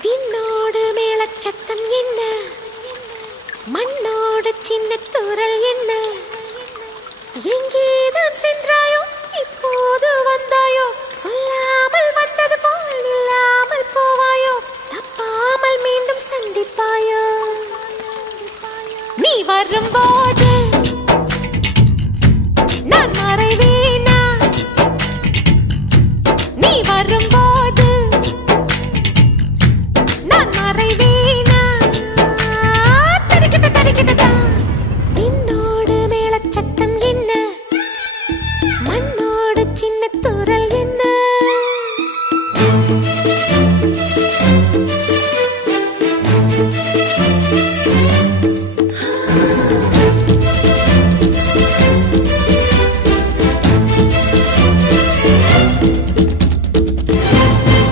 விண்ணோடு மேளச்சத்தம் என்ன, மண்ணோடு சின்ன தூரல் என்ன, எங்கேதான் சென்றாயோ இப்போது வந்தாயோ, சொல்லாமல் வந்தது போல் இல்லாமல் போவாயோ, தப்பாமல் மீண்டும் சந்திப்பாயோ. நீ வரும்போது நான் மறைவேனா, நீ வரும்போது நான் மறைவேனா. தரிக்கிட்ட தரிக்கிட்டதா விண்ணோடு மேளச்சத்தம் என்ன, மண்ணோடு சின்ன தூரல் என்ன.